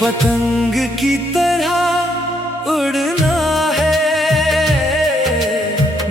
पतंग की तरह उड़ना है,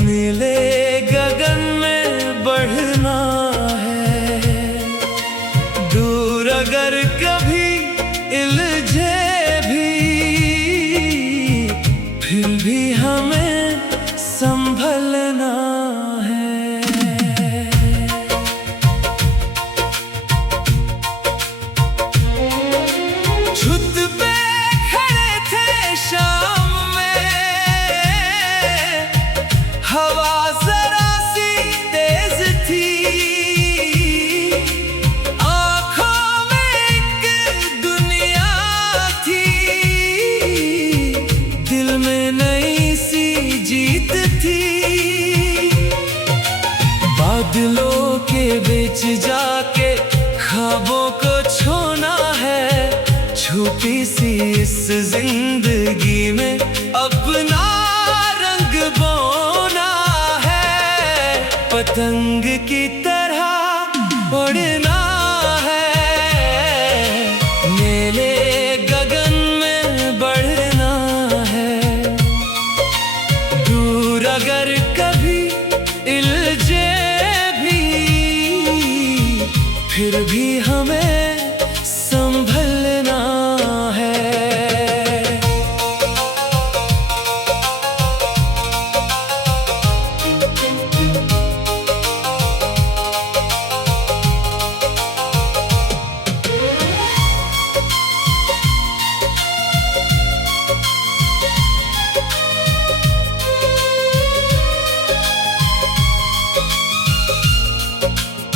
नीले गगन में बढ़ना है। दूर अगर कभी उलझे भी, फिर भी हमें संभलना है। छुत पे खड़े थे शाम में, हवा जरा सी तेज थी। आँखों में एक दुनिया थी, दिल में नई सी जीत थी। बादलों के बीच जाके ख्वाबों को छूना है, छुपी सी इस जिंदगी में अपना रंग बोना है। पतंग की तरह उड़ना है, नीले गगन में बढ़ना है। दूर अगर कभी उलझे भी, फिर भी हमें संभलना है।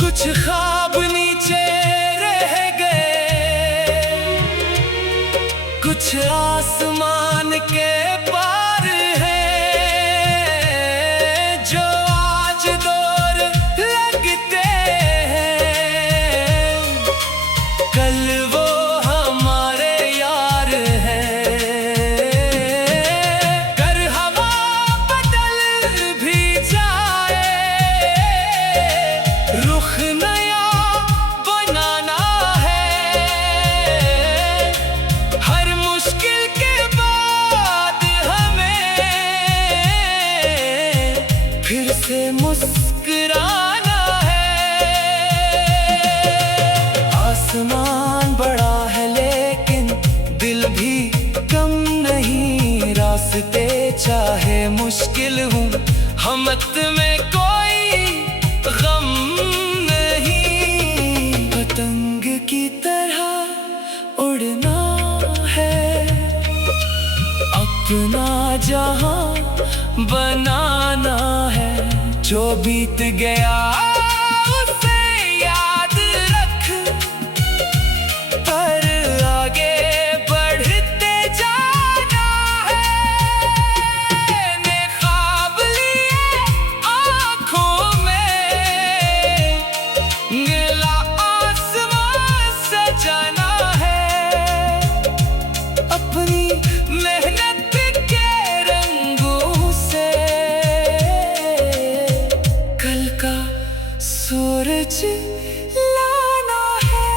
कुछ ख्वाब नीचे रह गए, कुछ आसमान के पार है। जो आज दूर लगते हैं, कल वो हमारे यार हैं। कर हवा बदल भी जाए, रुख नया बनाना है। हर मुश्किल के बाद हमें फिर से मुस्कुराना है। आसमान बड़ा है लेकिन दिल भी कम नहीं। रास्ते चाहे मुश्किल हूँ, हमत में कोई गम नहीं। पतंग की तरह उड़ना है, अपना जहां बनाना है। जो बीत गया उसे याद रख, पर आगे बढ़ते जाना है। ने ख्वाब लिए आँखों में, नीला आसमान सजाना है। अपनी मेहनत के रंगों से कल का सूरज लाना है।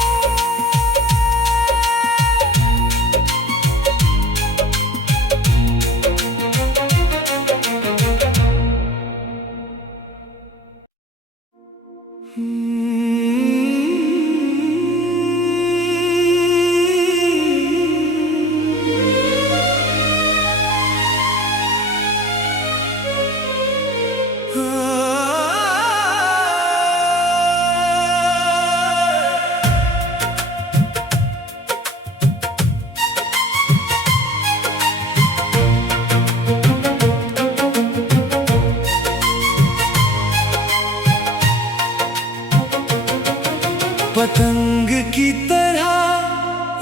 पतंग की तरह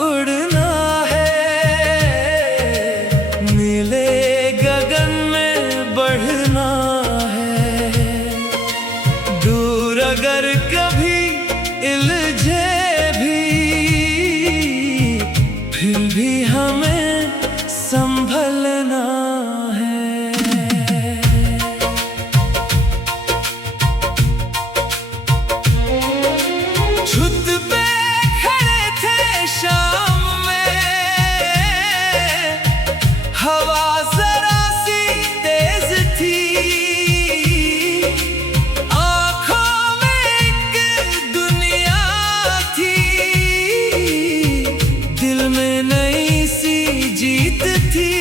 उड़ना है, नीले गगन में बढ़ना है। दूर अगर कभी इलझे भी, फिर भी हमें संभलना है। छुत पे खड़े थे शाम में, हवा जरा सी तेज थी। आँखों में एक दुनिया थी, दिल में नई सी जीत थी।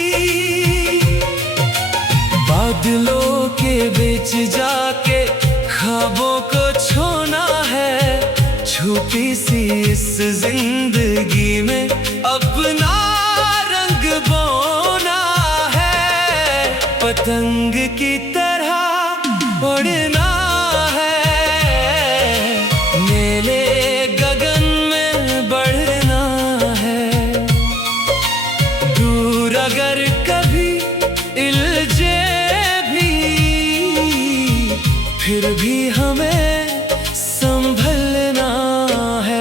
बादलों के बीच जाके ख्वाबों को छूना है। छुपी सी इस जिंदगी में अपना रंग बोना है। पतंग की तरह उड़ना है, नीले गगन में बढ़ना है। दूर अगर कभी इलझे भी, फिर भी हमें संभलना है।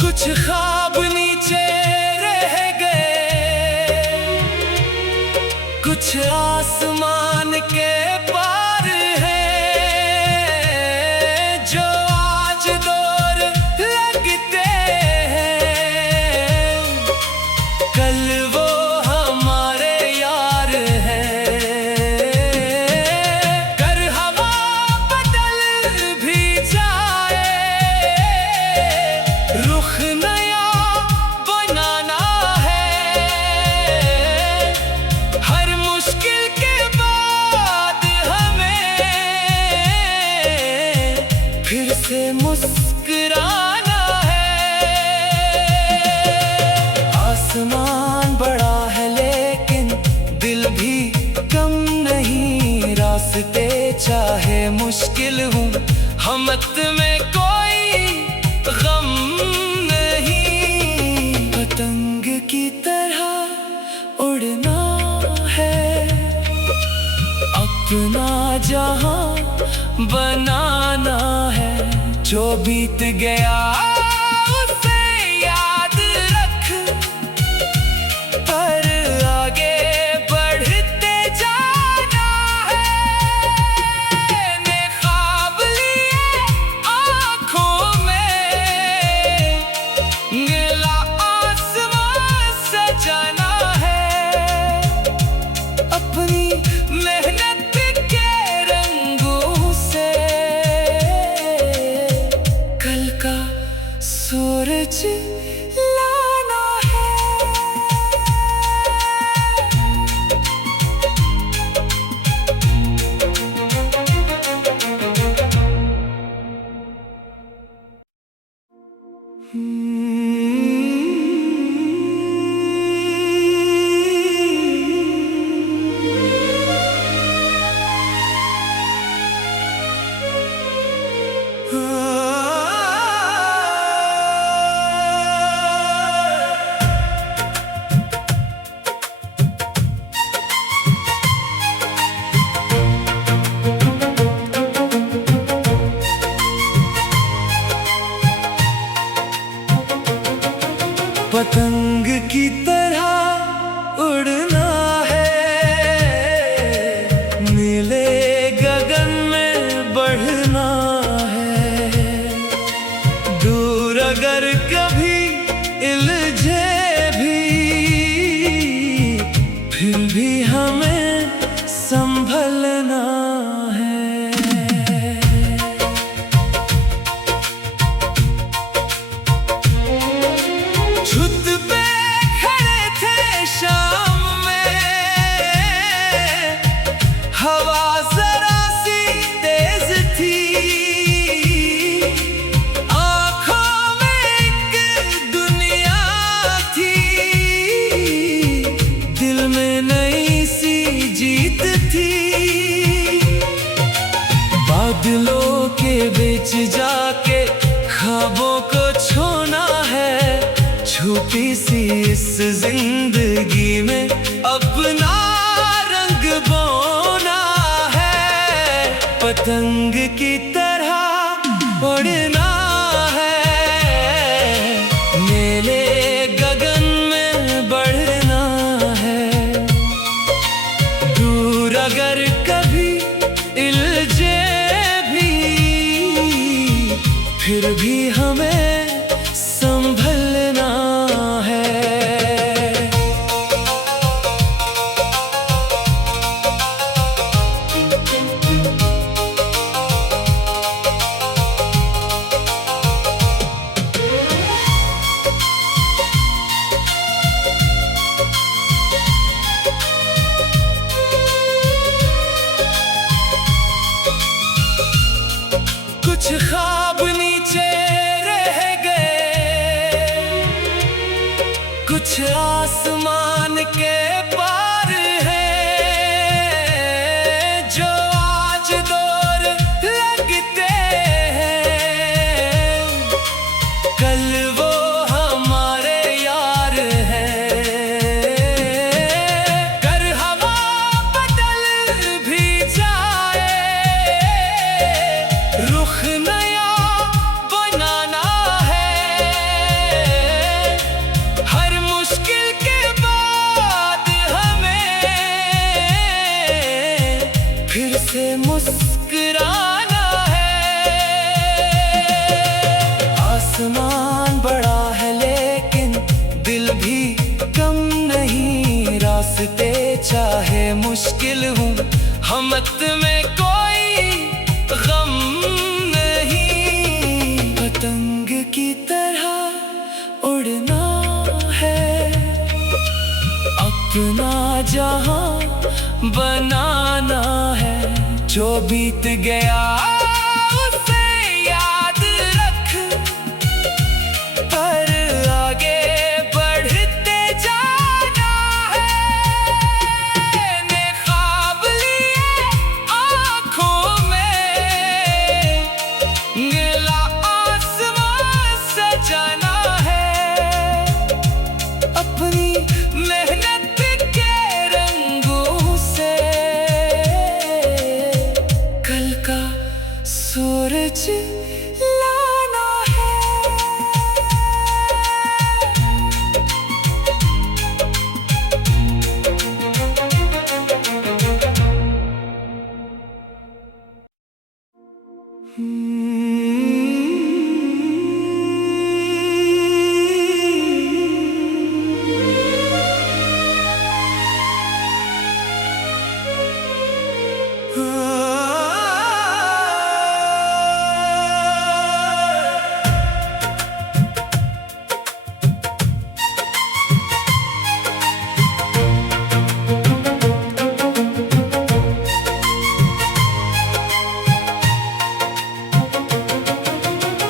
कुछ ख्वाब नीचे रह गए, कुछ आसमान के पार है। जो आज दूर लगते हैं, कल वो हमारे यार हैं। कर हवा बदल भी जाए, रुख नया बनाना है। हर मुश्किल के बाद हमें फिर से मुस्कुराना है। आसमान बड़ा है लेकिन दिल भी कम नहीं। रास्ते चाहे मुश्किल हूँ, हमत में कोई गम नहीं। पतंग की तरह उड़ना है, अपना जहां बनाना है। जो बीत गया उसे याद रख, पर आगे बढ़ते जाना है। ने ख्वाब लिए आँखों में, नीला आसमान सजाना है। अपनी मेहनत के रंगों से कल का बीच जाके ख्वाबों को छोना है। छुपी सी इस जिंदगी में अपना रंग बोना है। पतंग की तरह उड़ना है, नीले गगन में बढ़ना है। दूर अगर कभी इल्जे भी, फिर भी हमें संभलना है। कुछ ख्वाब नीचे रह गए, कुछ आसमान के पार है। जो आज दूर लगते हैं, कल वो हमारे यार हैं। कर हवा बदल भी जाए, रुख नया बनाना है। हर मुश्किल के बाद हमें फिर से मुस्कुराना है। आसमान बड़ा है लेकिन दिल भी कम नहीं। रास्ते चाहे मुश्किल हूँ, हमत में कोई गम नहीं। पतंग की तरह उड़ना है, अपना जहां बनाना है। जो बीत गया उसे याद रख, पर आगे बढ़ते जाना है। ने ख्वाब लिए आँखों में, नीला आसमान सजाना है। अपनी मेहनत के रंगों से कल का सूरज लाना है।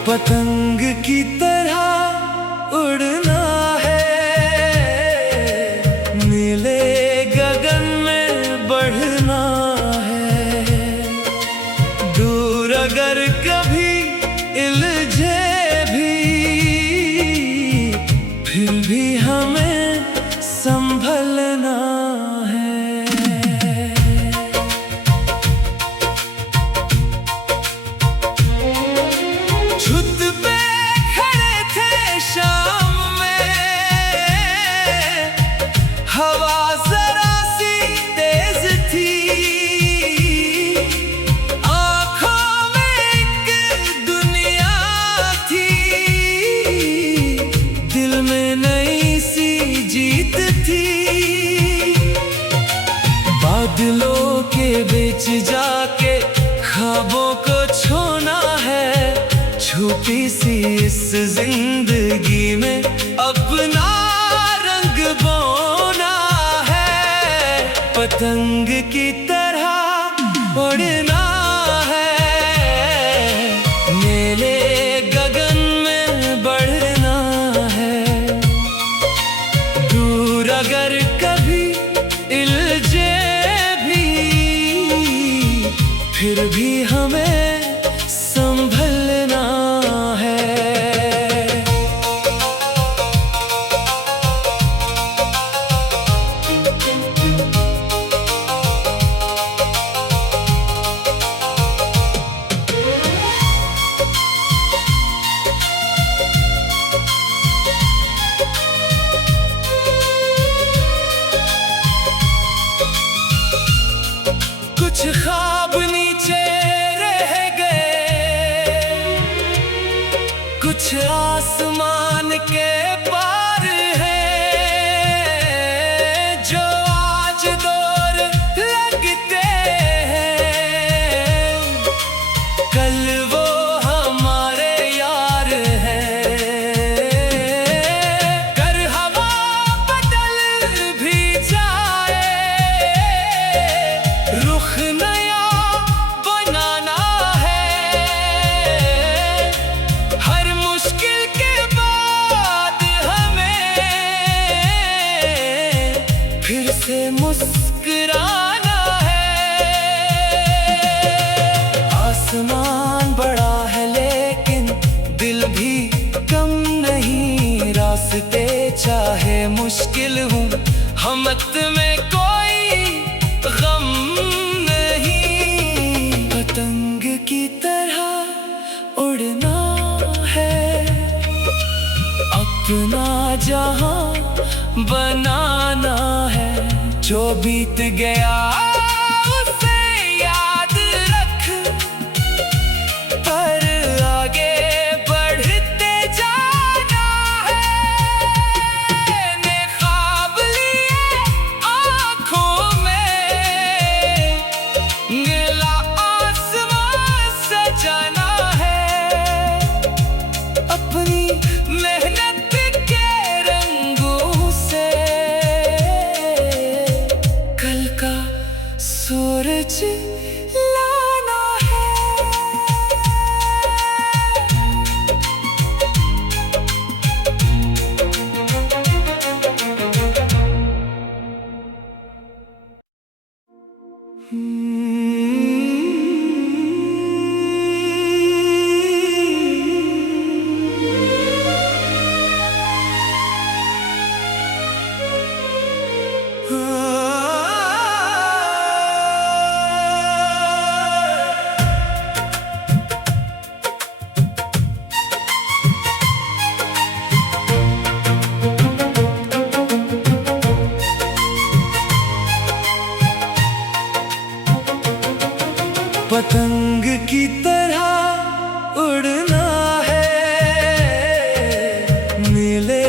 पतंग की तरह उड़ना है, नीले गगन में बढ़ना है। दूर अगर कभी इल्झे भी, फिर भी हमें संभलना है। छुत पे खड़े थे शाम में, हवा जरा सी तेज थी। आँखों में एक दुनिया थी, दिल में नई सी जीत थी। बादलों के बीच जाके ख्वाबों को छोना है। छुपी सी इस जिंदगी में अपना रंग बोना है। पतंग की तरह उड़ना है, नीले गगन में बढ़ना है। दूर अगर कभी इल्झे भी, फिर भी हमें संभल जो बीत गया उसे याद रख, पर आगे बढ़ते जाना है। ने ख्वाब लिए आँखों में, नीला आसमान सजाना है। अपनी मेहनत के रंगों से कल का सूरज लाना है। पतंग की तरह उड़ना है, नीले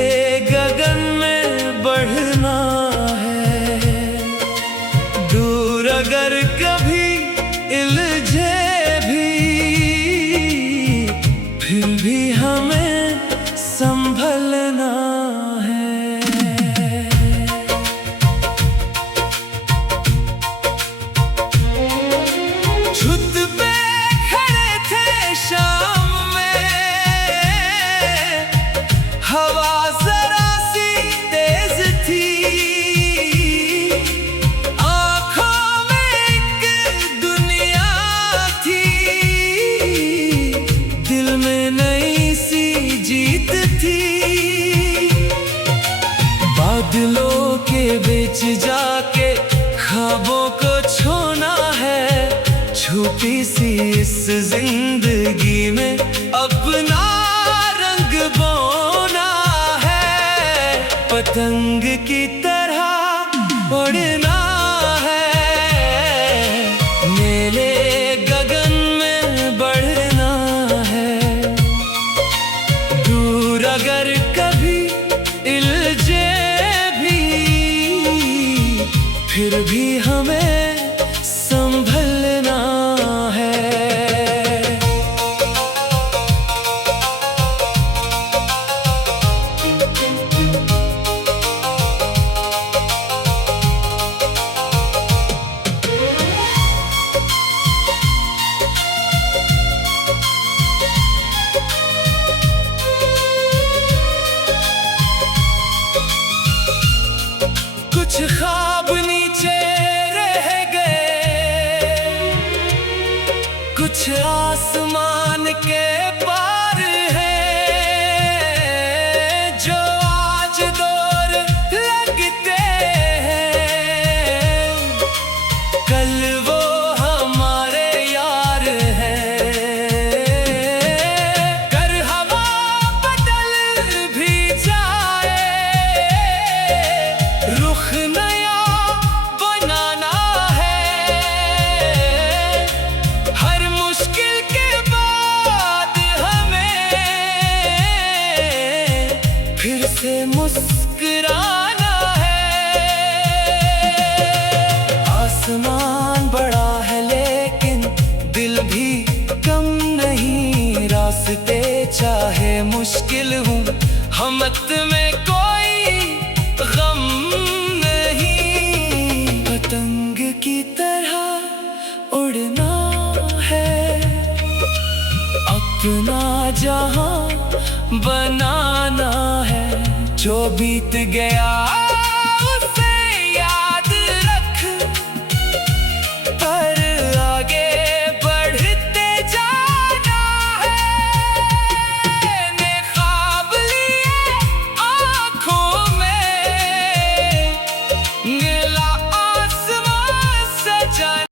गगन में बढ़ना है। दूर अगर कभी इलझे भी, फिर भी हमें संभलना है। छुत पे खड़े थे शाम में, हवा जरा सी तेज थी। आँखों में एक दुनिया थी, दिल में नई सी जीत थी। बादलों के बीच जाके ख्वाबों को छूना है। छुपी सी इस जिंदगी में अपना रंग बोना है। पतंग की तरह उड़ना है, नीले गगन में बढ़ना है। दूर अगर कभी इलझे भी, फिर भी हमें संभलना है। कुछ ख्वाब नीचे रह गए, कुछ आसमान के पार है। जो आज दूर लगते हैं, कल वो हमारे यार हैं। कर हवा बदल भी जाए, रुख नया बनाना है। हर मुश्किल के बाद हमें फिर से मुस्कुराना है। आसमान बड़ा है लेकिन दिल भी कम नहीं। रास्ते चाहे मुश्किल हूँ, हमत में कोई गम नहीं। पतंग की तरह उड़ना है, अपना जहां बनाना है। जो बीत गया